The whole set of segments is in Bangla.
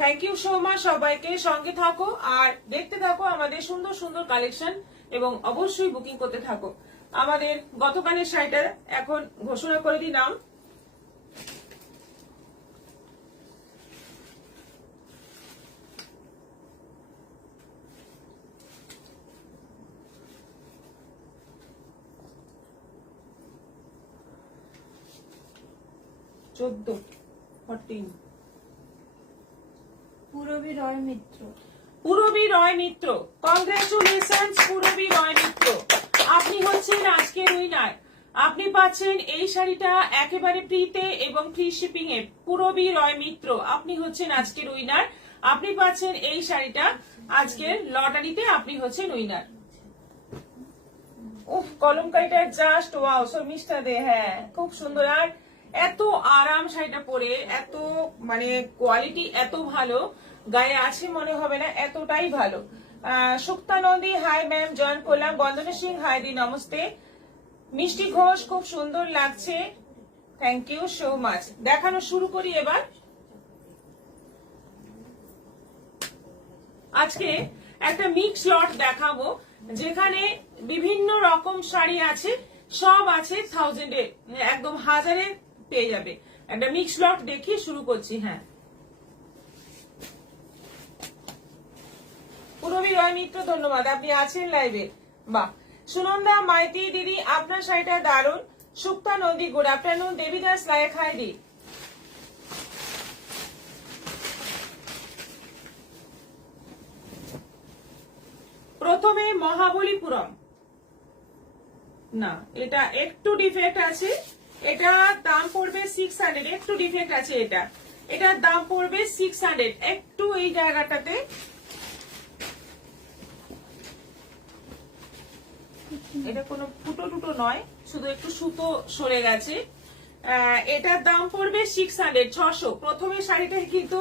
Thank you so much. সবাইকে সঙ্গে থাকো আর দেখতে থাকো আমাদের সুন্দর সুন্দর কালেকশন এবং অবশ্যই বুকিং করতে থাকো। আমাদের গতকালের শাড়িটা এখন ঘোষণা করে দিই নাম। পুরবী রয় মিত্র। পুরবী রয় মিত্র, কংগ্রেচুলেশন পুরবী রয় মিত্র, আপনি হচ্ছেন আজকের উইনার। আপনি পাচ্ছেন এই শাড়িটা একেবারে ফ্রিতে এবং ফ্রি শিপিং এ। পুরবী রয় মিত্র, আপনি হচ্ছেন আজকের উইনার। আপনি পাচ্ছেন এই শাড়িটা আজকের লটারিতে, আপনি হচ্ছেন উইনার। উফ, কলমকারিটা জাস্ট ওয়াও, শর্মিষ্ঠা দে, হ্যাঁ খুব সুন্দর। আর এত আরাম শাড়িটা পরে, এত মানে কোয়ালিটি এত ভালো, গায়ে আছে মনে হবে না, এতটাই ভালো। সুক্তা নন্দী হাই ম্যাম, জয়েন করলাম। বন্দনা সিং হাই দি, নমস্তে। মিষ্টি ঘোষ, খুব সুন্দর লাগছে, থ্যাংক ইউ সো মাচ। দেখানো শুরু করি এবার। আজকে একটা মিক্স লট দেখাবো যেখানে বিভিন্ন রকম শাড়ি আছে, সব আছে 1000 এ, একদম 1000 এ পেয়ে যাবে। একটা মিক্স লট দেখিয়ে শুরু করছি। হ্যাঁ, পুরবী রয় মিত্র ধন্যবাদ, আপনি আছেন লাইভে, বাহ। সুনন্দা মাইতি দিদি, আপনার শাড়িটা দারুণ। Sukta Nandi, good afternoon. Debidas Layek hi দি। প্রথমে মহাবলীপুরম, না এটা একটু ডিফেক্ট আছে, এটা দাম পড়বে 600, একটু ডিফেক্ট আছে এটা, এটার দাম পড়বে 600, একটু এই জায়গাটাতে এটা কোনো ফুটো টুটো নয়, শুধু একটু সুতো সরে গেছে। এটার দাম পড়বে 600, 600। প্রথমে শাড়িটা কিন্তু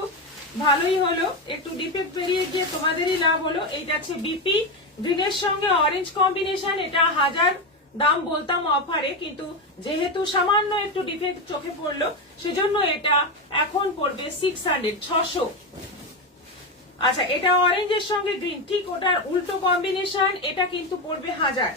ভালোই হলো, একটু ডিফেক্ট বেরিয়ে গিয়ে তোমাদেরই লাভ হলো। এইটা আছে বিপি গ্রিনের সঙ্গে অরেঞ্জ কম্বিনেশন, এটা 1000 দাম বলতাম অফারে, কিন্তু যেহেতু সামান্য একটু ডিফেক্ট চোখে পড়লো সেজন্য এটা এখন পড়বে 600, 600। আচ্ছা, এটা অরেঞ্জের সঙ্গে গ্রিন, ঠিক ওটার উল্টো কম্বিনেশন, এটা কিন্তু পড়বে 1000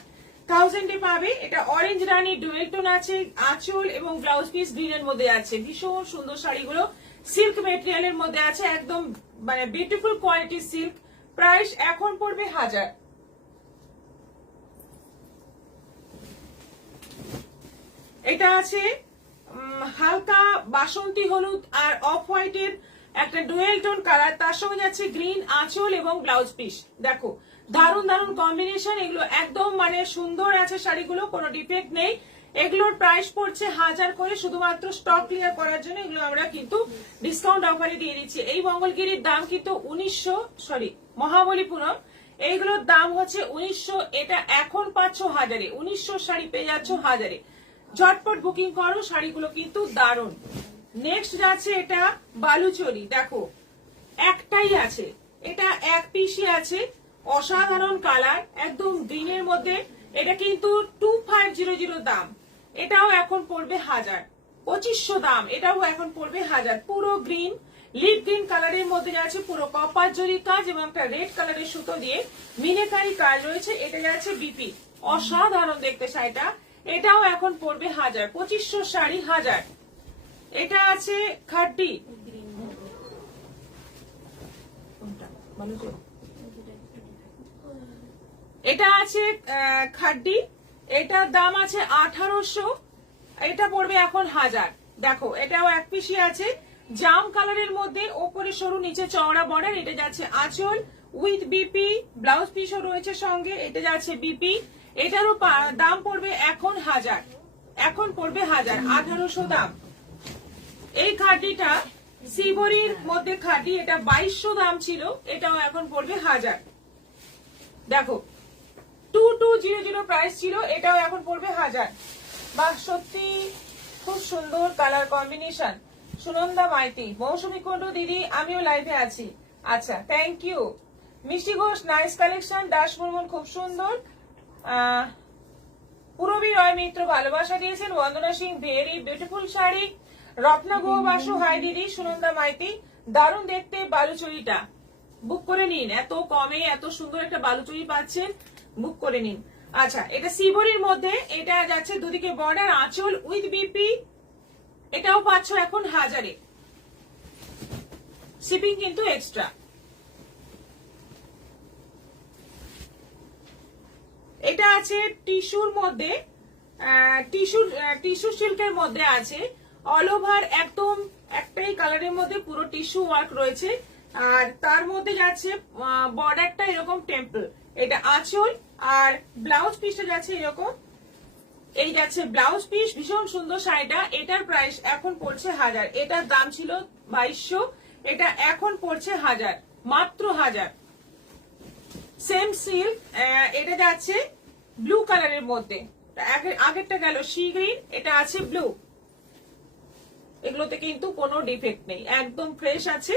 এ পাবে। এটা অরেঞ্জ রানী ডুয়েল টোন আছে, আঁচল এবং ব্লাউজ পিস গ্রিনের মধ্যে আছে। ভীষণ সুন্দর শাড়িগুলো সিল্ক মেটেরিয়ালের মধ্যে আছে, একদম মানে বিউটিফুল কোয়ালিটি সিল্ক। প্রাইস এখন পড়বে 1000। এটা আছে হালকা বাসন্তী হলুদ আর অফ হোয়াইটের একটা ডুয়েল টোন কালার, তার সঙ্গে যাচ্ছে গ্রিন আঁচল এবং ব্লাউজ পিস। দেখো দারুণ দারুণ কম্বিনেশন, এগুলো একদম মানে সুন্দর আছে শাড়িগুলো, কোনো ডিফেক্ট নেই। এগুলোর প্রাইস পড়ছে 1000 করে, শুধুমাত্র স্টক ক্লিয়ার করার জন্য এগুলো আমরা কিন্তু ডিসকাউন্ট অফারে দিয়ে দিচ্ছি। এই মঙ্গলগিরির দাম কিন্তু 1900, সরি মহাবলীপুরম, এইগুলোর দাম হচ্ছে 1900, এটা এখন পাচ্ছ 1000-এ। 1900 শাড়ি পেয়ে যাচ্ছ 1000-এ। ঝটপট বুকিং করো, শাড়িগুলো কিন্তু দারুণ। নেক্সট যাচ্ছে এটা বালুচরি, দেখো একটাই আছে, এটা এক পিসই আছে, অসাধারণ কালার, একদম গ্রিনের মধ্যে। এটা কিন্তু 2500 দাম, এটাও এখন পড়বে 1000, 2500 দাম, এটাও এখন পড়বে 1000। পুরো গ্রিন, লিপ গ্রিন কালারের মধ্যে যাচ্ছে পুরো কপার জরির কাজ এবং একটা রেড কালারের সুতো দিয়ে মিনাকারি কাজ রয়েছে। এটা যাচ্ছে বিপি, অসাধারণ দেখতে শাড়িটা, এটাও এখন পড়বে 1000, 2500 শাড়ি 1000। এটা আছে খাড্ডি, এটা আছে খাড্ডি, এটার দাম আছে 1800, এটা পড়বে এখন 1000। দেখো এটাও এক পিসি আছে, জাম কালারের মধ্যে, ওপরে সরু নিচে চওড়া বর্ডার। এটা যাচ্ছে আঁচল উইথ বিপি, ব্লাউজ পিসও রয়েছে সঙ্গে, এটা যাচ্ছে বিপি। এটারও দাম পড়বে এখন 1000, এখন পড়বে 1000, 1800 দাম। এই খাড্ডিটা সিবরির মধ্যে খাড্ডি, এটা 2200 দাম ছিল, এটাও এখন পড়বে 1000। দেখো 2200 প্রাইস ছিল, এটাও এখন পড়বে 1000। বাহ, সত্যি খুব সুন্দর কালার কম্বিনেশন। সুনন্দা মাইতি, মৌসুমী কুন্ডু দিদি, আমিও লাইভে আছি। আচ্ছা, thank you. Mishti Ghosh, nice collection. Das Murmun, খুব সুন্দর। পুরবী রয় মিত্র ভালোবাসা দিয়েছেন। Bandana Singh, very beautiful sari. Ratna Guha Basu, hi দিদি। সুনন্দা মাইতি, দারুণ দেখতে বালুচরীটা, বুক করে নিন। এত কমে এত সুন্দর একটা বালুচরী পাচ্ছেন, বুক করে নিন। আচ্ছা, এটা সিবরির মধ্যে, এটা যাচ্ছে দুদিকে বর্ডার, আঁচল উইথ বিপি, এটাও পাচ্ছ এখন 1000-এ, শিপিং কিন্তু এক্সট্রা। এটা আছে টিস্যুর মধ্যে, টিস্যু সিল্কের মধ্যে আছে, অল ওভার একদম একটাই কালারের মধ্যে পুরো টিস্যু ওয়ার্ক রয়েছে, আর তার মধ্যে যাচ্ছে বর্ডারটা এরকম টেম্পল। এটা আঁচল, আর ব্লাউজ পিসটা যাচ্ছে এরকম, এই যাচ্ছে ব্লাউজ পিস। ভীষণ সুন্দর শাড়িটা, এটার প্রাইস এখন পড়ছে 1000, এটার দাম ছিল 2200, এটা এখন পড়ছে 1000, মাত্র 1000। সেম সিল্ক, এটা যাচ্ছে ব্লু কালারের মধ্যে, আগেরটা গেল সি গ্রিন, এটা আছে ব্লু। এগুলোতে কিন্তু কোনো ডিফেক্ট নেই, একদম ফ্রেশ আছে,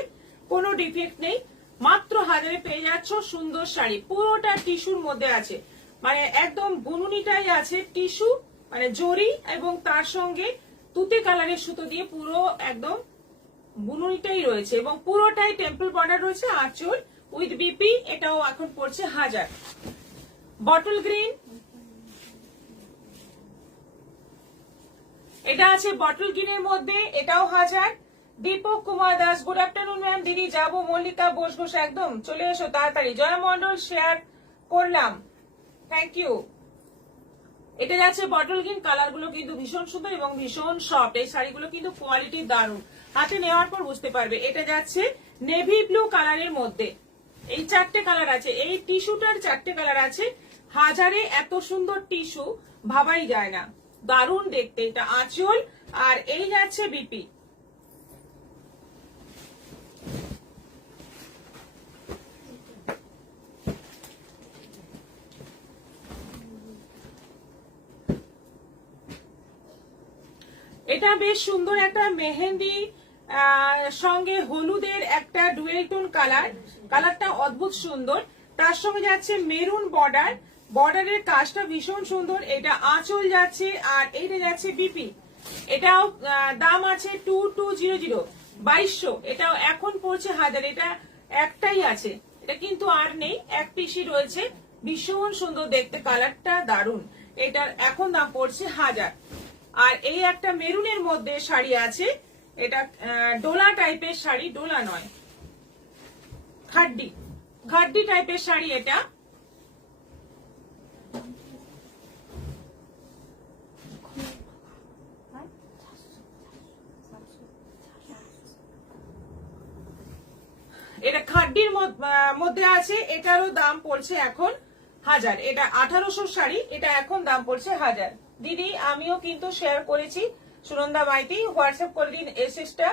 কোনো ডিফেক্ট নেই। মাত্র 1000-এ পেয়ে যাচ্ছ সুন্দর শাড়ি, পুরোটা টিস্যুর মধ্যে আছে, মানে একদম বুনুনিটাই আছে টিস্যু, মানে জরি এবং তার সঙ্গে তুতে কালারের সুতো দিয়ে পুরো একদম বুনুনিটাই রয়েছে, এবং পুরোটাই টেম্পল বর্ডার রয়েছে, আঁচল উইথ বিপি, এটাও এখন পড়ছে 1000। বটল গ্রিন, এটা আছে বটল গ্রিনের মধ্যে, এটাও 1000। Deepak Kumar Das, good afternoon ma'am. দিদি যাবো, মল্লিকা বোস ঘোষ, একদম চলে এসো তাড়াতাড়ি। জয়া মন্ডল শেয়ার করলাম, থ্যাংক ইউ। এটা যাচ্ছে বটল গ্রিন, কালার গুলো কিন্তু ভীষণ সুন্দর এবং ভীষণ সফট, এই শাড়িগুলো কিন্তু কোয়ালিটি দারুণ, হাতে নেওয়ার পর বুঝতে পারবে। এটা যাচ্ছে নেভি ব্লু কালারের মধ্যে, এই 4টে কালার আছে, এই টিস্যুটার 4টে কালার আছে। 1000-এ এত সুন্দর টিস্যু ভাবাই যায় না, দারুণ দেখতে। এটা আঁচল, আর এই যাচ্ছে বিপি। এটা বেশ সুন্দর একটা মেহেন্দি সঙ্গে হলুদের একটা ডুয়েল টোন কালার, কালারটা অদ্ভুত সুন্দর। তার সঙ্গে যাচ্ছে মেরুন বর্ডার, বর্ডারের কাজটা ভীষণ সুন্দর। এটা আঁচল যাচ্ছে, আর এইটা যাচ্ছে বিপি। এটাও দাম আছে 2200, 2200, এটাও এখন পড়ছে 1000। এটা একটাই আছে, এটা কিন্তু আর নেই, এক পিসই রয়েছে, ভীষণ সুন্দর দেখতে, কালারটা দারুণ। এটার এখন দাম পড়ছে 1000। আর এই একটা মেরুনের মধ্যে শাড়ি আছে, এটা ডোলা টাইপের শাড়ি, ডোলা নয়, খাড্ডি, খাড্ডি টাইপের শাড়ি। এটা এটা খাড্ডির মধ্যে আছে, এটারও দাম পড়ছে এখন 1000। এটা 1800 শাড়ি, এটা এখন দাম পড়ছে 1000। দিদি আমিও কিন্তু শেয়ার করেছি, সুনন্দা মাইতি, হোয়াটসঅ্যাপ করে দিন এসএসটা।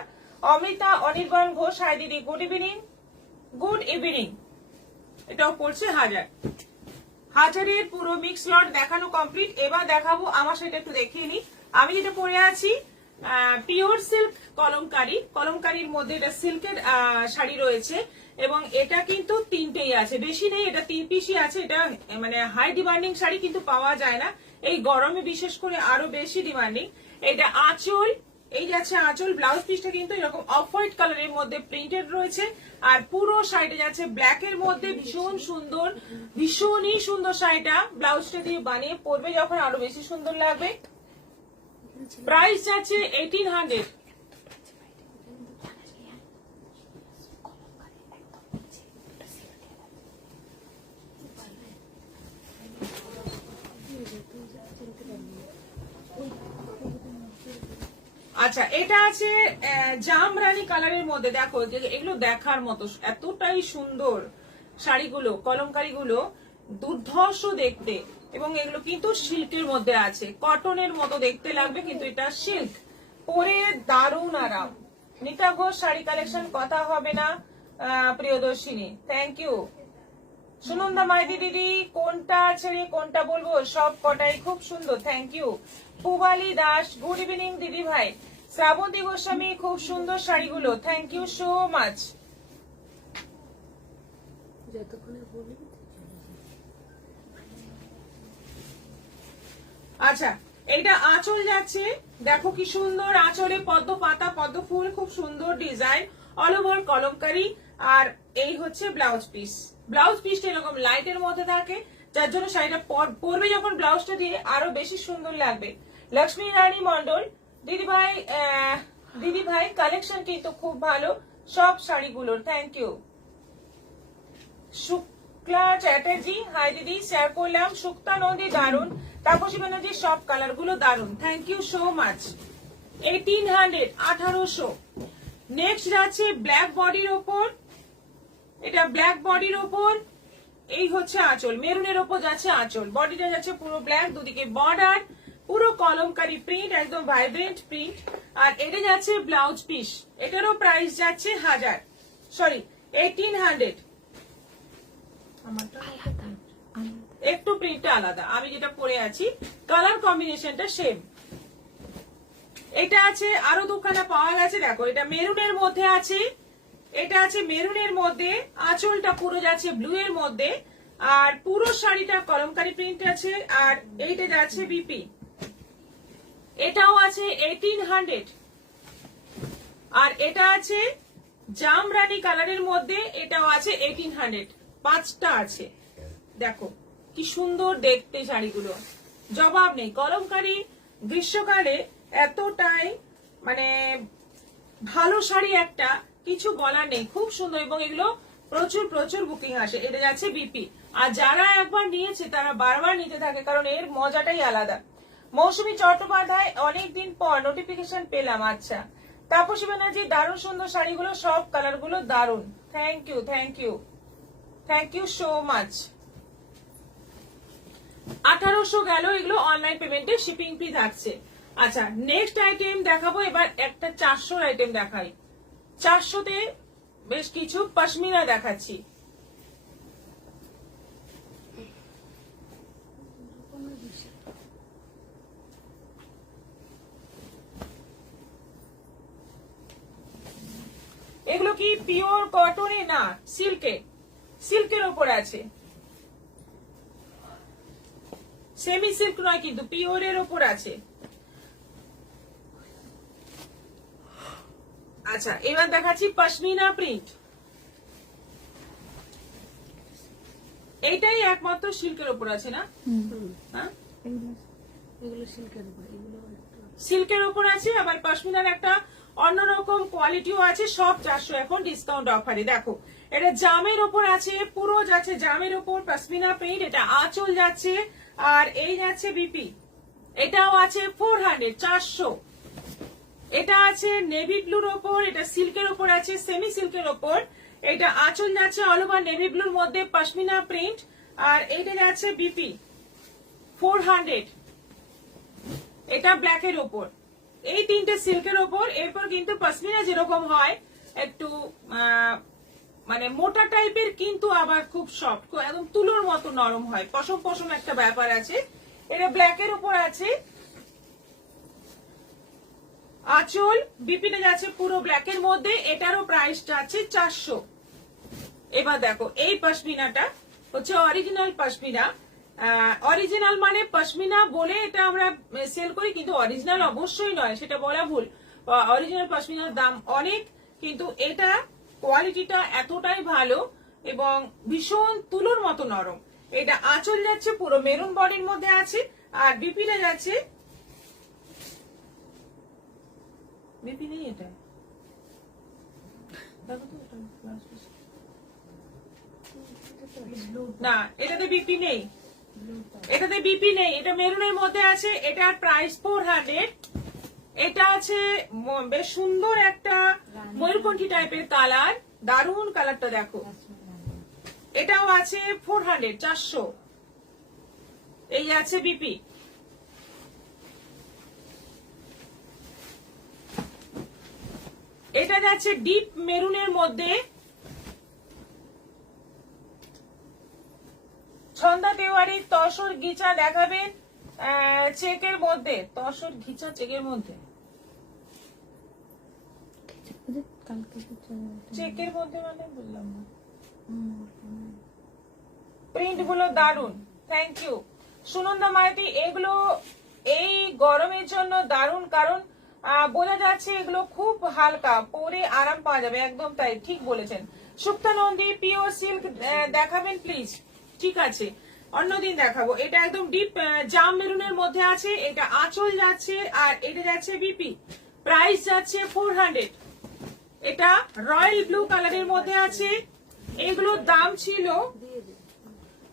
অমৃতা অনির্বাণ ঘোষ, হাই দিদি, গুড ইভিনিং, গুড ইভিনিং। এটাও পড়ছে 1000। 1000-এর পুরো মিক্স লট দেখানো কমপ্লিট। এবার দেখাবো, আমার সেটা একটু দেখিয়ে নি, আমি যেটা পরে আছি পিওর সিল্ক কলমকারি, কলমকারির মধ্যে এটা সিল্কের শাড়ি রয়েছে, এবং এটা কিন্তু 3টেই আছে, বেশি নেই, এটা 3 পিসই আছে। এটা মানে হাই ডিমান্ডিং শাড়ি, কিন্তু পাওয়া যায় না এই গরমে, বিশেষ করে আরো বেশি ডিমান্ডিং। এটা আঁচল, এই যাচ্ছে আঁচল, ব্লাউজ পিসটা কিন্তু এরকম অফ হোয়াইট কালারের মধ্যে প্রিন্টেড রয়েছে, আর পুরো শাড়িটা যাচ্ছে ব্ল্যাক এর মধ্যে, ভীষণ সুন্দর, ভীষণই সুন্দর শাড়িটা। ব্লাউজটা দিয়ে বানিয়ে পরবে যখন আরো বেশি সুন্দর লাগবে। প্রাইস যাচ্ছে 1800। আচ্ছা, এটা আছে জামরানি কালারের মধ্যে, দেখো এগুলো দেখার মতো, এতটাই সুন্দর শাড়িগুলো, কলমকারিগুলো দুর্ধর্ষ দেখতে, এবং এগুলো কিন্তু সিল্কের মধ্যে আছে, কটনের মতো দেখতে লাগবে, কিন্তু এটা সিল্ক, পরে দারুণ আরাম। নিতা ঘোষ শাড়ি কালেকশন, কথা হবে না প্রিয়দর্শিনী, থ্যাংক ইউ। সুনন্দা মাইতি দিদি, কোনটা ছেড়ে কোনটা বলবো, সব কটাই খুব সুন্দর, thank you. Pubali Das, good evening দিদি ভাই। শ্রাবন্তী গোস্বামী, খুব সুন্দর শাড়িগুলো, থ্যাংক ইউ সো মাচ। আচ্ছা, এইটা আঁচল যাচ্ছে, দেখো কি সুন্দর আঁচলে পদ্ম পাতা, পদ্ম ফুল, খুব সুন্দর ডিজাইন, অল ওভার কলমকারি। আর এই হচ্ছে ব্লাউজ পিস। ব্লাউজ পিসটা এরকম লাইটের মধ্যে থাকে, যার জন্য শাড়িটা পরবে যখন ব্লাউজটা দিয়ে আরো বেশি সুন্দর লাগবে। লক্ষ্মী রানী মন্ডল দিদি ভাই কালেকশন কিন্তু খুব ভালো সব শাড়িগুলোর, thank you. Shukla Chatterjee, hi দিদি, শেয়ার করলাম। সুক্তা নন্দী দারুন, তাপসী ব্যানার্জি সব কালার গুলো দারুন, thank you so much. 1800 1800। Next যাচ্ছে ব্ল্যাক বডির ওপর, এটা ব্ল্যাক বডির ওপর, এই হচ্ছে আঁচল, মেরুনের ওপর যাচ্ছে আঁচল, বডিটা যাচ্ছে পুরো ব্ল্যাক, দুদিকে বর্ডার, পুরো কলমকারি প্রিন্ট, একদম ভাইব্রেন্ট প্রিন্ট। আর এটা যাচ্ছে ব্লাউজ পিস, এটারও প্রাইস যাচ্ছে 1800। একটু প্রিন্টটা আলাদা, আমি যেটা পরে আছি কালার কম্বিনেশনটা সেম। এটা আছে আরো দুখানা পাওয়া গেছে, দেখো এটা মেরুনের মধ্যে আছে, এটা আছে মেরুনের মধ্যে, আঁচলটা পুরো যাচ্ছে ব্লু এর মধ্যে, আর পুরো শাড়িটা কলমকারি প্রিন্ট আছে। আর এইটা যাচ্ছে বিপি, এটাও আছে 1800। আর এটা আছে জামরানি কালারের মধ্যে, এটাও আছে 1800। 5টা আছে, দেখো কি সুন্দর দেখতে শাড়িগুলো, জবাব নেই। কলমকারি গ্রীষ্মকালে এতটাই মানে ভালো শাড়ি একটা, কিছু বলার নেই, খুব সুন্দর। এবং এগুলো প্রচুর প্রচুর বুকিং আসে। এটা যাচ্ছে বিপি, আর যারা একবার নিয়েছে তারা বারবার নিতে থাকে, কারণ এর মজাটাই আলাদা। মৌসুমী চট্টোপাধ্যায়, অনেকদিন পর নোটিফিকেশন পেলাম, আচ্ছা। তাপসী ব্যানার্জি, দারুণ সুন্দর শাড়িগুলো, সব কালার গুলো দারুণ, thank you thank you thank you so much. 1800 গেল, এগুলো অনলাইন পেমেন্টে শিপিং ফি থাকছে। আচ্ছা, নেক্সট আইটেম দেখাবো এবার, একটা 400 আইটেম দেখাই। 400তে বেশ কিছু পশমিনা দেখাচ্ছি। এগুলো কি পিওর কটনে? না, সিল্কের ওপর আছে, সেমি সিল্ক নয় কিন্তু পিওরের ওপর আছে। আচ্ছা, এবার দেখাচ্ছি পশমিনা প্রিন্ট। এইটাই একমাত্র সিল্কের ওপর আছে না? হ্যাঁ, সিল্কের ওপর আছে, আবার পশমিনার একটা অন্যরকম কোয়ালিটিও আছে। সব 400 এখন ডিসকাউন্ট অফারে। দেখো এটা জামের ওপর আছে, পুরো যাচ্ছে জামের ওপর পশমিনা প্রিন্ট। এটা আঁচল যাচ্ছে, আর এই যাচ্ছে বিপি, এটাও আছে 400 400। এটা আছে নেভি ব্লুর ওপর, এটা সিল্কের ওপর আছে, সেমি সিল্কের ওপর। এটা আঁচল যাচ্ছে অল ওভার নেভি ব্লুর মধ্যে পশমিনা প্রিন্ট, আর এইটা যাচ্ছে বিপি 400। এটা ব্ল্যাকের ওপর, এই তিনটে সিল্কের ওপর। এরপর কিন্তু পশমিনা যেরকম হয় একটু মানে মোটা টাইপের, কিন্তু আবার খুব সফট, একদম তুলোর মতো নরম হয়, পশম পশম একটা ব্যাপার আছে। এটা ব্ল্যাকের উপর আছে, আঁচল বিপিনে যাচ্ছে পুরো ব্ল্যাকের মধ্যে, এটারও প্রাইস যাচ্ছে 400। এবার দেখো এই পশমিনাটা হচ্ছে অরিজিনাল পশমিনা। অরিজিনাল মানে পশমিনা বলে এটা আমরা সেল করি, কিন্তু অরিজিনাল অবশ্যই নয়, সেটা বলা ভুল। অরিজিনাল পশমিনার দাম অনেক, কিন্তু এটা কোয়ালিটিটা এতটাই ভালো এবং ভীষণ তুলোর মতো নরম। এটা আঁচল যাচ্ছে পুরো মেরুন বডির মধ্যে আছে, আর বিপিনে যাচ্ছে, বিপি নেই এটা, না এটাতে বিপি নেই, এটাতে বিপি নেই, এটা মেরুনের মধ্যে আছে। এটার প্রাইস 400। এটা আছে বেশ সুন্দর একটা ময়ূরকণ্ঠী টাইপের কালার, দারুণ কালারটা দেখো। এটাও আছে 400 400। এই আছে বিপি। এটা যাচ্ছে ডিপ মেরুনের মধ্যে, ছন্দা তেওয়ারি তসর গিচা দেখাবেন চেকের মধ্যে, তসর ঘিচা চেকের মধ্যে, চেকের মধ্যে মানে বললাম না। প্রিন্ট গুলো দারুন, থ্যাংক ইউ সুনন্দা মাইতি। এগুলো এই গরমের জন্য দারুন, কারণ বোঝা যাচ্ছে এগুলো খুব হালকা, পরে আরাম পাওয়া যাবে, একদম তাই, ঠিক বলেছেন। সুক্তানন্দী পিওর সিল্ক দেখাবেন প্লিজ? ঠিক আছে, অন্যদিন দেখাবো। এটা একদম ডিপ জাম মেরুনের মধ্যে আছে, এটা আঁচল যাচ্ছে আর এটা যাচ্ছে বিপি, প্রাইস যাচ্ছে 400। এটা রয়্যাল ব্লু কালারের মধ্যে আছে। এগুলোর দাম ছিল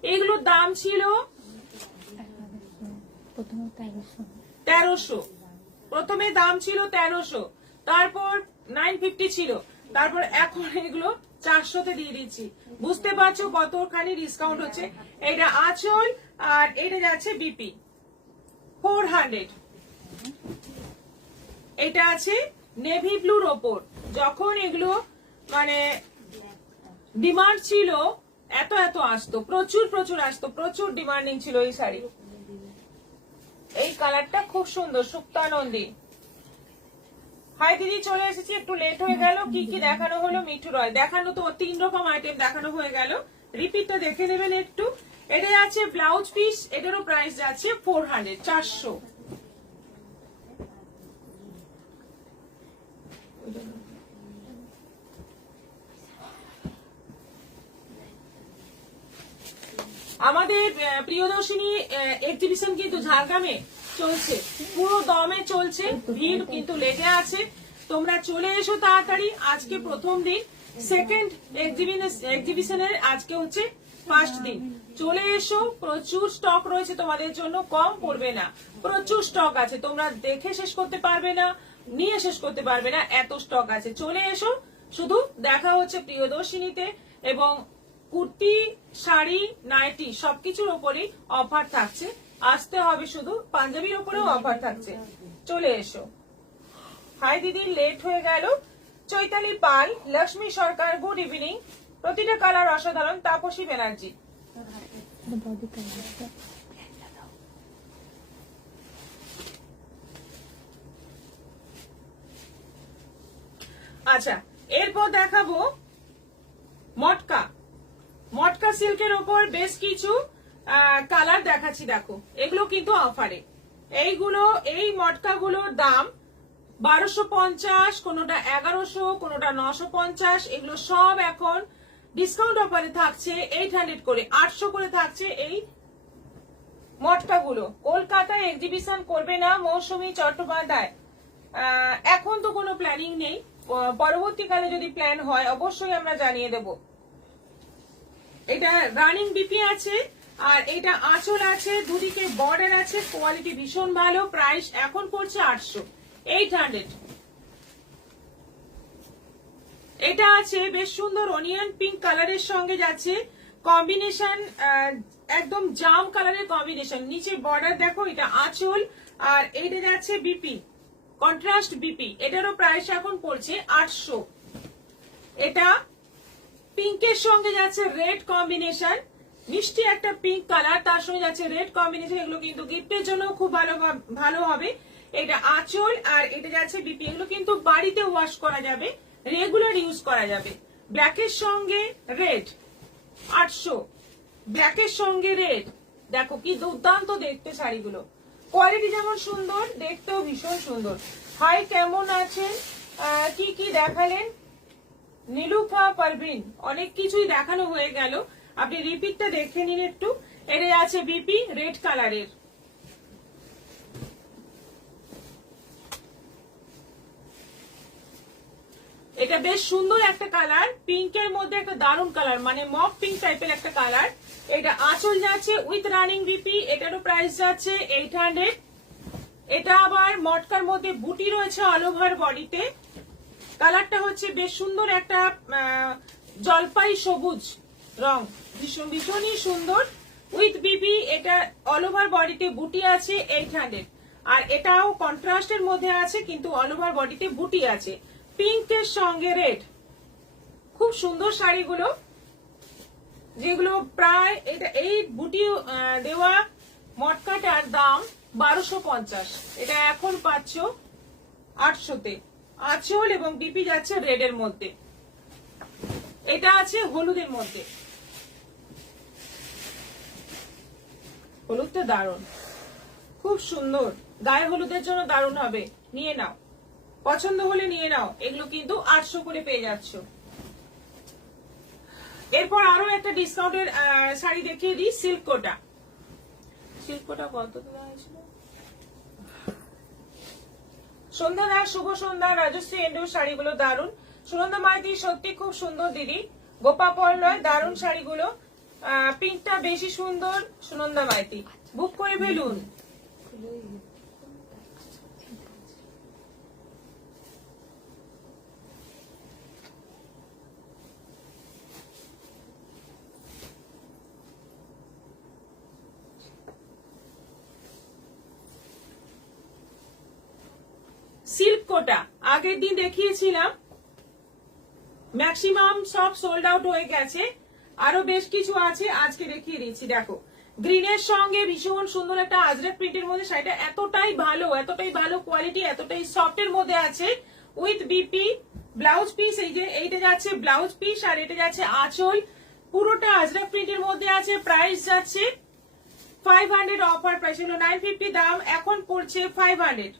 1300। প্রথমে দাম ছিল 1300, তারপর 950 ছিল, তারপর এখন এগুলো 400-তে দিয়ে দিচ্ছি। বুঝতে পারছো কতখানি ডিসকাউন্ট হচ্ছে। এটা আঁচল আর এটা যাচ্ছে বিপি, 400। এটা আছে নেভি ব্লুর ওপর। যখন এগুলো মানে ডিমান্ড ছিল, এত আসতো, প্রচুর আসতো, প্রচুর ডিমান্ডিং ছিল এই শাড়ি। এই কালারটা খুব সুন্দর, সুক্তানন্দী। হাই দিদি, চলে এসেছি, একটু লেট হয়ে গেল। কি কি দেখানো হলো? মিঠু রয় দেখানো তো 3 রকম আইটেম দেখানো হয়ে গেল, রিপিটটা দেখে নেবেন একটু। এটা যাচ্ছে ব্লাউজ পিস, এটারও প্রাইস যাচ্ছে 400, 400। আমাদের প্রিয়দর্শিনী এক্সিবিশন কিন্তু ঝাড়গ্রামে চলছে, পুরো দমে চলছে, ভিড় কিন্তু লেগে আছে। তোমরা চলে এসো তাড়াতাড়ি, আজকে প্রথম দিন, সেকেন্ড এক্সিবিশনের আজকে হচ্ছে ফার্স্ট দিন। চলে এসো, প্রচুর স্টক রয়েছে তোমাদের জন্য, কম পড়বে না, প্রচুর স্টক আছে, তোমরা দেখে শেষ করতে পারবে না, নিয়ে শেষ করতে পারবে না, এত স্টক আছে। চলে এসো, শুধু দেখা হচ্ছে প্রিয়দর্শিনীতে। এবং কুর্তি, শাড়ি, নাইটি সবকিছুর উপরই অফার থাকছে, আসতে হবে, শুধু পাঞ্জাবির উপরেও অফার থাকছে। চলে এসো। হাই দিদি, লেট হয়ে গেল। চৈতালি পাল, লক্ষ্মী সরকার, গুড ইভিনিং। প্রতিটা কালার অসাধারণ। তাপসী ব্যানার্জি, আচ্ছা, এরপর দেখাবো মটকা সিল্কের ওপর বেশ কিছু কালার দেখাচ্ছি। দেখো, এগুলো কিন্তু অফারে। এই মটকাগুলোর দাম 1250, কোনোটা 1100, কোনোটা 950। এগুলো সব এখন ডিসকাউন্ট অফারে থাকছে 800 করে, 800 করে থাকছে এই মটকাগুলো। কলকাতায় এক্সিবিশন করবে না মৌসুমী চট্টোপাধ্যায়? এখন তো কোনো প্ল্যানিং নেই, পরবর্তীকালে যদি প্ল্যান হয় অবশ্যই আমরা জানিয়ে দেব। এটা রানিং বিপি আছে আর এটা আঁচল আছে, দুদিকে বর্ডার আছে, কোয়ালিটি ভীষণ ভালো। প্রাইস এখন পড়ছে 800, 800। এটা আছে বেশ সুন্দর অনিয়ন পিঙ্ক কালারের সঙ্গে যাচ্ছে কম্বিনেশন, একদম জাম কালারের কম্বিনেশন। নিচে বর্ডার দেখো, এটা আঁচল আর এটা যাচ্ছে বিপি, কন্ট্রাস্ট বিপি। এটারও প্রাইস এখন পড়ছে 800। এটা পিঙ্কের সঙ্গে যাচ্ছে রেড কম্বিনেশন, মিষ্টি একটা পিঙ্ক কালার, তার সঙ্গে যাচ্ছে রেড কম্বিনেশন। এগুলো কিন্তু গিফটের জন্য খুব ভালো হবে। এটা আঁচল আর এটা যাচ্ছে বিপি। এগুলো কিন্তু বাড়িতে ওয়াশ করা যাবে, রেগুলার ইউজ করা যাবে। ব্ল্যাকের সঙ্গে রেড, 800। ব্ল্যাকের সঙ্গে রেড, দেখো কি দুর্দান্ত দেখতে শাড়িগুলো, কোয়ালিটি যেমন সুন্দর, দেখতেও ভীষণ সুন্দর। হাই, কেমন আছেন? কি কি দেখালেন? নীলুফা পারভিন, অনেক কিছুই দেখানো হয়ে গেল, আপনি রিপিটটা দেখে নিন একটু। এটা আছে বিপি, রেড কালারের। এটা বেশ সুন্দর একটা কালার, পিঙ্কের মধ্যে একটা দারুণ কালার, মানে মক পিঙ্ক টাইপের একটা কালার। এটা আঁচল যাচ্ছে উইথ রানিং বিপি, এটারও প্রাইস যাচ্ছে 800। এটা আবার মটকার মধ্যে বুটি রয়েছে অল ওভার বডিতে। কালারটা হচ্ছে বেশ সুন্দর একটা জলপাই সবুজ রং, ভীষণই সুন্দর, উইথ বিপি। এটা অল ওভার বডিতে বুটি আছে, 800। আর এটাও কন্ট্রাস্টের মধ্যে আছে, কিন্তু অল ওভার বডিতে বুটি আছে, পিঙ্কের সঙ্গে রেড। খুব সুন্দর শাড়িগুলো, যেগুলো প্রায় এই বুটি দেওয়া মটকাটার দাম 1250, এটা এখন পাচ্ছ 800-তে। আঁচল এবং বিপি যাচ্ছে রেড এর মধ্যে। এটা আছে হলুদের মধ্যে, হলুদটা দারুণ, খুব সুন্দর, গায়ে হলুদের জন্য দারুণ হবে, নিয়ে নাও। পছন্দ হলে নিয়ে নাও, এগুলো কিন্তু 800 করে পেয়ে যাচ্ছ। এরপর আরো একটা ডিসকাউন্টের শাড়ি দেখিয়ে দিই, সিল্ক কোটা। সিল্ক কোটা কত দেওয়া হয়েছিল? সন্ধ্যা দাস, শুভ সন্ধ্যা, রাজশ্রী এন্ডুর শাড়িগুলো দারুন। সুনন্দা মাইতি সত্যি খুব সুন্দর দিদি। গোপা পল্লয় দারুন শাড়িগুলো, পিঙ্কটা বেশি সুন্দর। সুনন্দা মাইতি বুক করে ফেলুন। সিল্ক কোটা আগের দিন দেখিয়েছিলাম, ম্যাক্সিমাম সব সোল্ড আউট হয়ে গেছে, আরো বেশ কিছু আছে, আজকে দেখিয়ে দিচ্ছি। দেখো গ্রিনের সঙ্গে ভীষণ সুন্দর একটা আজরাক প্রিন্টের মধ্যে শাড়িটা, এতটাই ভালো কোয়ালিটি, এতটাই সফটের মধ্যে আছে, উইথ বিপি ব্লাউজ পিস। এই যে এইটা যাচ্ছে ব্লাউজ পিস, আর এটা যাচ্ছে আঁচল, পুরোটা আজরাক প্রিন্টের মধ্যে আছে। প্রাইস যাচ্ছে 500, অফার প্রাইস হলো 950, দাম এখন পড়ছে 500।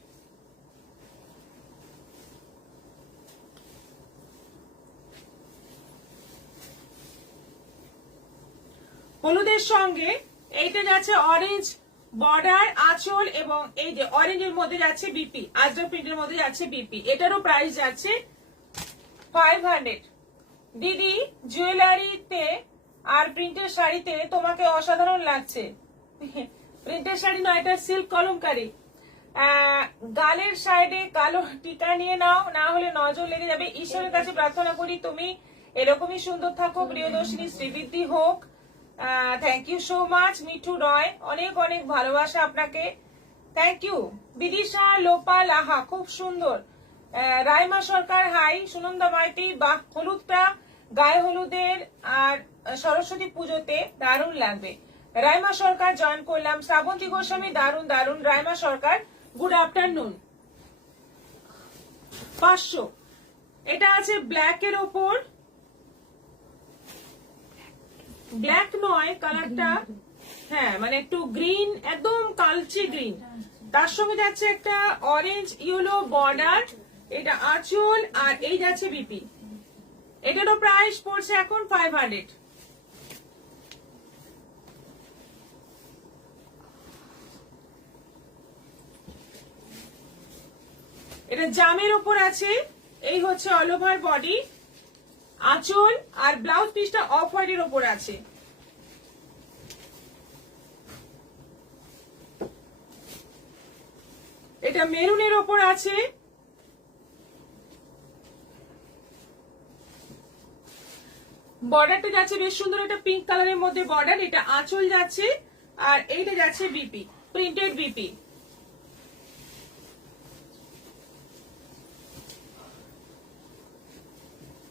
হলুদের সঙ্গে এইটা যাচ্ছে অরেঞ্জ বর্ডার আঁচল, এবং এই যে অরেঞ্জের মধ্যে যাচ্ছে বিপি, আজরাক প্রিন্টের মধ্যে যাচ্ছে বিপি, এটারও প্রাইস যাচ্ছে 500। দিদি জুয়েলারিতে আর প্রিন্টের শাড়িতে তোমাকে অসাধারণ লাগছে। প্রিন্টের শাড়ি নয়, এটা সিল্ক কলমকারি। গালের সাইডে কালো টিকা নিয়ে নাও, না হলে নজর লেগে যাবে। ঈশ্বরের কাছে প্রার্থনা করি তুমি এরকমই সুন্দর থাকো, প্রিয়দর্শিনী শ্রীবৃদ্ধি হোক। Thank you so much Mithu Roy, অনেক অনেক ভালোবাসা আপনাকে, থ্যাংক ইউ। বিদিশা লোপা লাহা খুব সুন্দর। রাইমা সরকার হাই। সুনন্দা মাইতি বাহ, হলুদটা গায়ে হলুদের আর সরস্বতী পুজোতে দারুণ লাগবে। রাইমা সরকার জয়েন করলাম। শ্রাবন্তী গোস্বামী দারুণ দারুণ। রাইমা সরকার গুড আফটারনুন। 500। এটা আছে ব্ল্যাক এর ওপর, ব্ল্যাক নয় কালারটা, হ্যাঁ মানে একটু গ্রিন, একদম কালচে গ্রিন, তার সঙ্গে যাচ্ছে একটা অরেঞ্জ ইয়েলো বর্ডার, এটা আঁচল, আর এই যাচ্ছে বিপি। এটারও প্রাইস পড়ছে এখন 500। এটা জামের ওপর আছে, এই হচ্ছে অল ওভার বডি, আঁচল, আর ব্লাউজ পিসটা অফ হোয়াইটের ওপর আছে। এটা মেরুনের ওপর আছে, বর্ডারটা যাচ্ছে বেশ সুন্দর, এটা পিঙ্ক কালারের মধ্যে বর্ডার, এটা আঁচল যাচ্ছে, আর এইটা যাচ্ছে বিপি, প্রিন্টেড বিপি।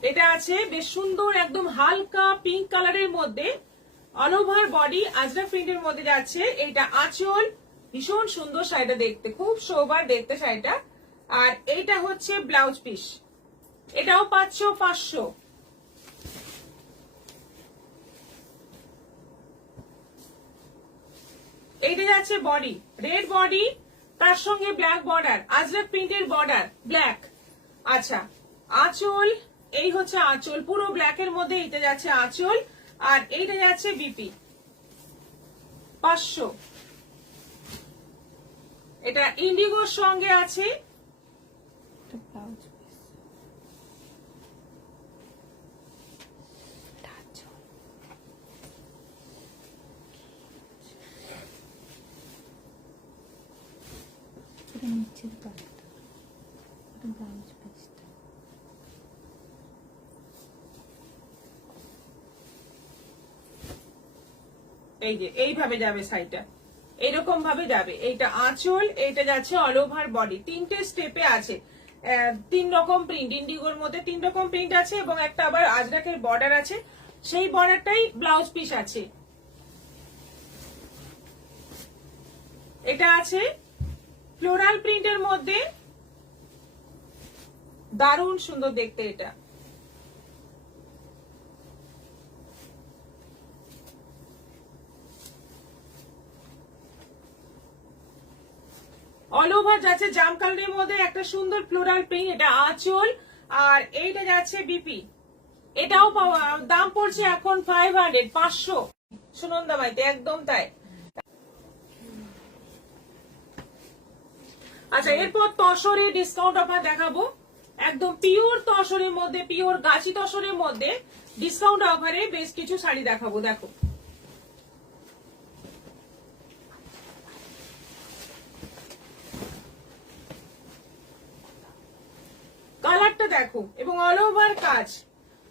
এটা আছে বেশ সুন্দর একদম হালকা পিঙ্ক কালারের মধ্যে, অল ওভার বডি আজরাক প্রিন্টের মধ্যে যাচ্ছে, এইটা আঁচল, ভীষণ সুন্দর শাড়িটা দেখতে, খুব সোবার দেখতে শাড়িটা। আর এইটা হচ্ছে ব্লাউজ পিস, এটাও 500। এইটা যাচ্ছে বডি, রেড বডি, তার সঙ্গে ব্ল্যাক বর্ডার, আজরাক প্রিন্টের বর্ডার ব্ল্যাক। আচ্ছা আঁচল, এই হচ্ছে আঁচল, পুরো ব্ল্যাকের মধ্যে এইটা যাচ্ছে আঁচল, আর এইটা যাচ্ছে বিপি। 500। এটা ইন্ডিগোর সঙ্গে আছে, এই যে এইভাবে যাবে শাড়িটা, এইরকম ভাবে যাবে, এইটা আঁচল, এইটা যাচ্ছে অল ওভার বডি, তিনটে স্টেপে আছে, 3 রকম প্রিন্ট, ইন্ডিগোর মধ্যে 3 রকম প্রিন্ট আছে, এবং একটা আবার আজরাকের বর্ডার আছে, সেই বর্ডারটাই ব্লাউজ পিস আছে। এটা আছে ফ্লোরাল প্রিন্টের মধ্যে, দারুণ সুন্দর দেখতে এটা। অল ওভার যাচ্ছে জাম কালারের মধ্যে একটা সুন্দর ফ্লোরাল প্রিন্ট, এটা আঁচল। আর এইটা যাচ্ছে বিপি, এটাও দাম পড়ছে এখন 500, 500 সুনন্দা মাইতে, একদম তাই। আচ্ছা, এরপর তসরে ডিসকাউন্ট অফার দেখাবো, একদম পিওর তসরের মধ্যে, পিওর গাছি তসরের মধ্যে ডিসকাউন্ট অফারে বেশ কিছু শাড়ি দেখাবো। দেখো কালারটা দেখো, এবং অল ওভার কাজ,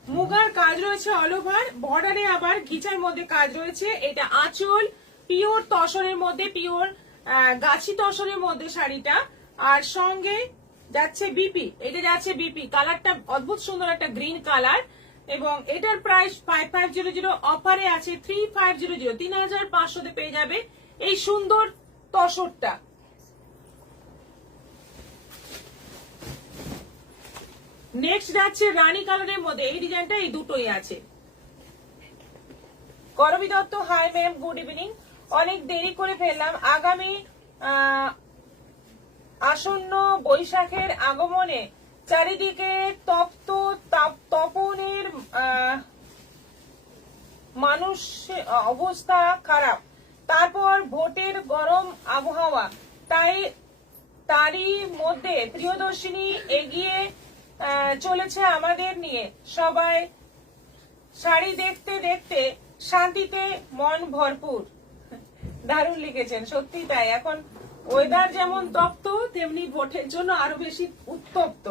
মুগার কাজ রয়েছে অল ওভার, বর্ডারে আবার ঘিচার মধ্যে কাজ রয়েছে। এটা আঁচল, পিওর তসরের মধ্যে, পিওর গাছি তসরের মধ্যে শাড়িটা। আর সঙ্গে যাচ্ছে বিপি, এটা যাচ্ছে বিপি, কালারটা অদ্ভুত সুন্দর একটা গ্রিন কালার। এবং এটার প্রাইস 5500, অফারে আছে 3500, 3500 পেয়ে যাবে এই সুন্দর তসরটা। নেক্সট যাচ্ছে রানী কালারের মধ্যে, এই ডিজাইনটা এই দুটোই আছে। করবী Dutta, hi ma'am, good evening. অনেক দেরি করে ফেললাম, আগামী আসন্ন বৈশাখের আগমনে চারিদিকে তপ্ত তপনের মানুষ অবস্থা খারাপ, তারপর ভোটের গরম আবহাওয়া, তারই মধ্যে প্রিয়দর্শিনী এগিয়ে চলেছে আমাদের নিয়ে। সবাই শাড়ি দেখতে দেখতে শান্তিতে মন ভরপুর। দারুণ লিখেছেন, সত্যি তাই। এখন ওয়েদার যেমন তপ্ত, তেমনি ভোটের জন্য আরো বেশি উত্তপ্ত।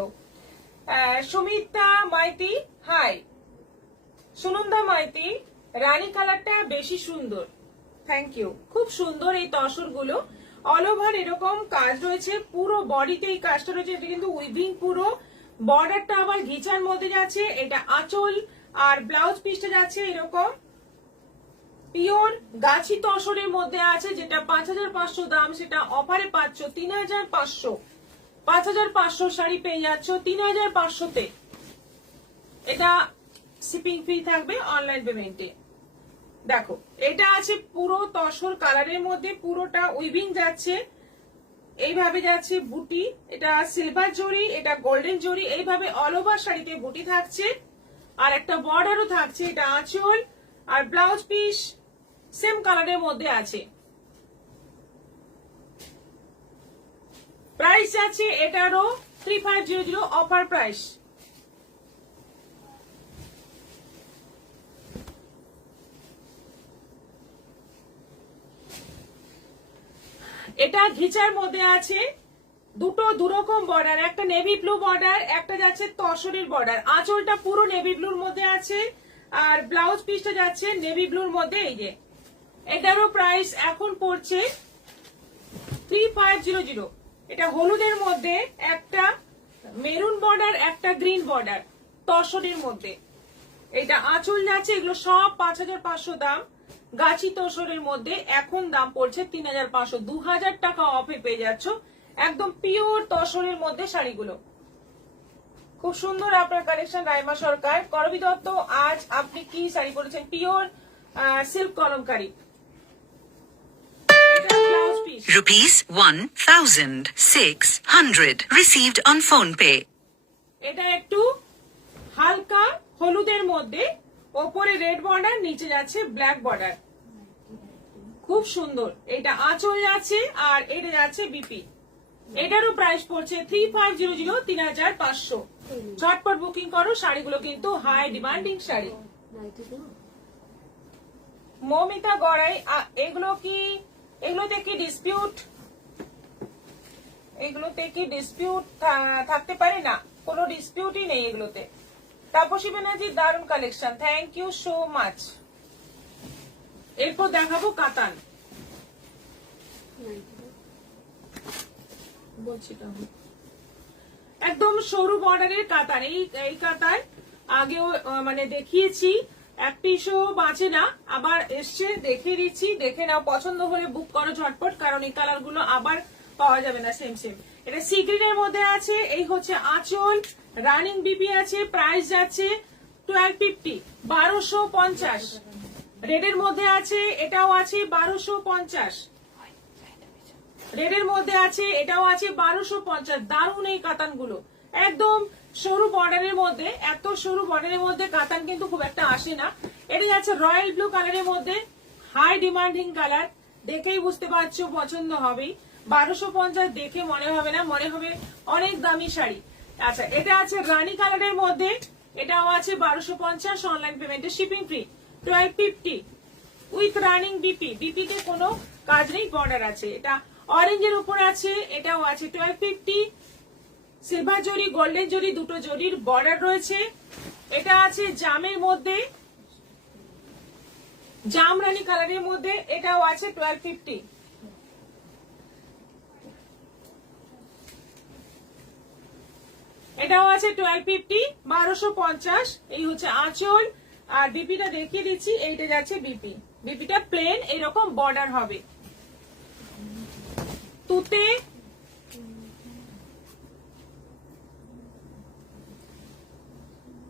সুমিতা মাইতি, হাই। সুনন্দা মাইতি, রানী কালারটা বেশি সুন্দর, থ্যাংক ইউ। খুব সুন্দর এই তসর গুলো, অল ওভার এরকম কাজ রয়েছে, পুরো বডিতে এই কাজটা রয়েছে। এটা কিন্তু উইভিং পুরো, বর্ডারটা আবার ঘিচার মধ্যে যাচ্ছে। এটা আঁচল, আর ব্লাউজ পিসটা যাচ্ছে এরকম পিওর গাছি তসরের মধ্যে আছে, যেটা 5500 দাম, সেটা অফারে পাচ্ছ 3500। 5500 শাড়ি পেয়ে যাচ্ছ 3500-তে। এটা শিপিং ফ্রি থাকবে অনলাইন পেমেন্টে। দেখো এটা আছে পুরো তসর কালারের মধ্যে, পুরোটা উইভিং যাচ্ছে, এইভাবে যাচ্ছে বুটি, এটা সিলভার জরি, এটা গোল্ডেন জরি, এইভাবে অল ওভার শাড়িতে বুটি থাকছে। আর একটা বর্ডারও থাকছে, এটা আঁচল, আর ব্লাউজ পিস সেম কালারের মধ্যে আছে। প্রাইস আছে এটারও 3500, অফার প্রাইস। এটা ঘিচার মধ্যে আছে, দুটো দুরকম বর্ডার, একটা নেভি ব্লু বর্ডার, একটা যাচ্ছে তসরের বর্ডার। আঁচলটা পুরো নেভি ব্লুর মধ্যে আছে, আর ব্লাউজ পিসটা যাচ্ছে নেভি ব্লুর মধ্যে। এই যে এটারও প্রাইস এখন পড়ছে 3500। এটা হলুদের মধ্যে, একটা মেরুন বর্ডার, একটা গ্রিন বর্ডার, তসরের মধ্যে। এটা আঁচল যাচ্ছে, এগুলো সব 5500 দাম। গাছি তসরের মধ্যে এখন দাম পড়ছে 3500, 2000 টাকা অফে পেয়ে যাচ্ছ একদম পিওর তসরের মধ্যে শাড়িগুলো। খুব সুন্দর আপনার কালেকশন রাইমা সরকার। করবী দত্ত, আজ আপনি কি শাড়ি পরেছেন? Pure silk Kalamkari. Rupees 1600 received on phone pay. এটা একটু হালকা হলুদের মধ্যে, ওপরে রেড বর্ডার, নিচে যাচ্ছে ব্ল্যাক বর্ডার, খুব সুন্দর। এটা আঁচল যাচ্ছে, আর এটা যাচ্ছে বিপি। এটারও প্রাইস পড়ছে 3500, 3500। ঝটপট বুকিং করো, শাড়িগুলো কিন্তু হাই ডিমান্ডিং শাড়ি। মৌমিতা গড়াই, এগুলোতে কি ডিসপিউট, এগুলোতে কি ডিসপিউট থাকতে পারে? না, কোনো ডিসপিউটই নেই এগুলোতে। তাপসী ব্যানার্জি, দারুণ collection, thank you so much. এরপর দেখাবো কাতান, একদম সরু বর্ডারের কাতান। এই কাতান আগেও মানে দেখিয়েছি, এক পিসও বাঁচে না, আবার এসছে, দেখিয়ে দিচ্ছি, দেখে নাও। পছন্দ হলে বুক করো ঝটপট, কারণ এই কালার গুলো আবার পাওয়া যাবে না সেম সেম। এটা সি গ্রিনের মধ্যে আছে, এই হচ্ছে আঁচল, রানিং বিপি আছে, প্রাইস যাচ্ছে 1250, 1250। রেডের মধ্যে আছে, এটাও আছে 1250। রেডের মধ্যে আছে, এটাও আছে 1250। দারুণ এই কাতানগুলো, একদম সরু বর্ডারের মধ্যে, এত সরু বর্ডারের মধ্যে কাতান কিন্তু খুব একটা আসে না। এটা যাচ্ছে রয়্যাল ব্লু কালারের মধ্যে, হাই ডিমান্ডিং কালার, দেখেই বুঝতে পারছো পছন্দ হবেই। 1250 দেখে মনে হবে না, মনে হবে অনেক দামি শাড়ি। আচ্ছা, এটা আছে রানী কালারের মধ্যে, এটাও আছে 1250, অনলাইন পেমেন্টে shipping free. 1250 with running BP, BP তে কোনো কাজ নেই, বর্ডার আছে। এটা অরেঞ্জের উপর আছে, এটাও আছে 1250। সিলভার জরি, গোল্ডেন জরি, দুটো জরির বর্ডার রয়েছে। এটা আছে জামের মধ্যে, জাম রানী কালারের মধ্যে, এটাও আছে 1250। এটাও আছে 1250, 1250। এই হচ্ছে আঁচল, আর বিপিটা দেখিয়ে দিচ্ছি, এইটা যাচ্ছে বিপি। বিপিটা প্লেন এরকম বর্ডার হবে। তুতে,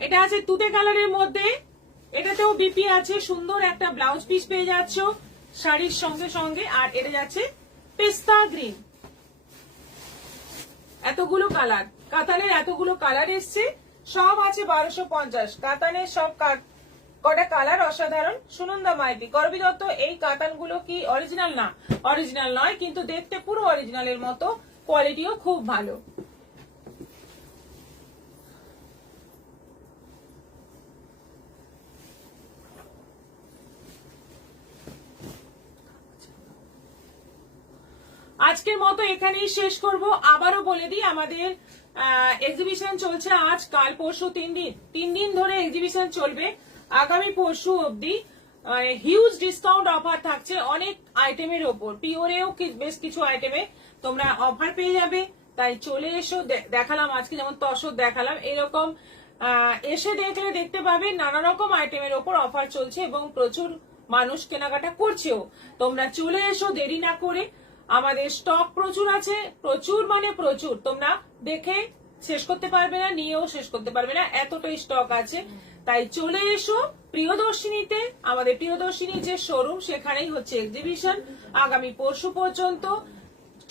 এটা আছে তুতে কালারের মধ্যে, এটাতেও বিপি আছে। সুন্দর একটা ব্লাউজ পিস পেয়ে যাচ্ছ শাড়ির সঙ্গে সঙ্গে। আর এটা যাচ্ছে পেস্তা গ্রিন। এতগুলো কালার, কাতানের এতগুলো কালার এসছে, সব আছে 1250। কাতানের সব কটা কালার অসাধারণ। সুনন্দা মাইতি, করবি দত্ত, এই কাতানগুলো কি অরিজিনাল? না, অরিজিনাল নয়, কিন্তু দেখতে পুরো অরিজিনালের মতো, কোয়ালিটিও খুব ভালো। আজকের মতো এখানেই শেষ করব। আবারও বলে দিই, আমাদের এক্সিবিশন চলছে আজ, কাল, পরশু, 3 দিন ধরে এক্সিবিশন চলবে। আগামী পরশু অবধি হিউজ ডিসকাউন্ট অফার থাকছে অনেক আইটেমের ওপর। পিওরেও বেশ কিছু আইটেমে তোমরা অফার পেয়ে যাবে, তাই চলে এসো। দেখালাম আজকে যেমন তসর দেখালাম, এরকম এসে দেখলে দেখতে পাবে নানা রকম আইটেমের ওপর অফার চলছে এবং প্রচুর মানুষ কেনাকাটা করছেও। তোমরা চলে এসো দেরি না করে। আমাদের স্টক প্রচুর আছে, প্রচুর মানে প্রচুর, তোমরা দেখে শেষ করতে পারবে না, নিয়েও শেষ করতে পারবে না, এতটাই স্টক আছে। তাই চলে এসো প্রিয়দর্শিনীতে। আমাদের প্রিয়দর্শিনী যে শোরুম, সেখানেই হচ্ছে এক্সিবিশন আগামী পরশু পর্যন্ত।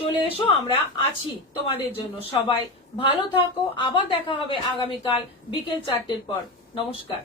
চলে এসো, আমরা আছি তোমাদের জন্য। সবাই ভালো থাকো, আবার দেখা হবে আগামীকাল বিকেল 4টের পর। নমস্কার।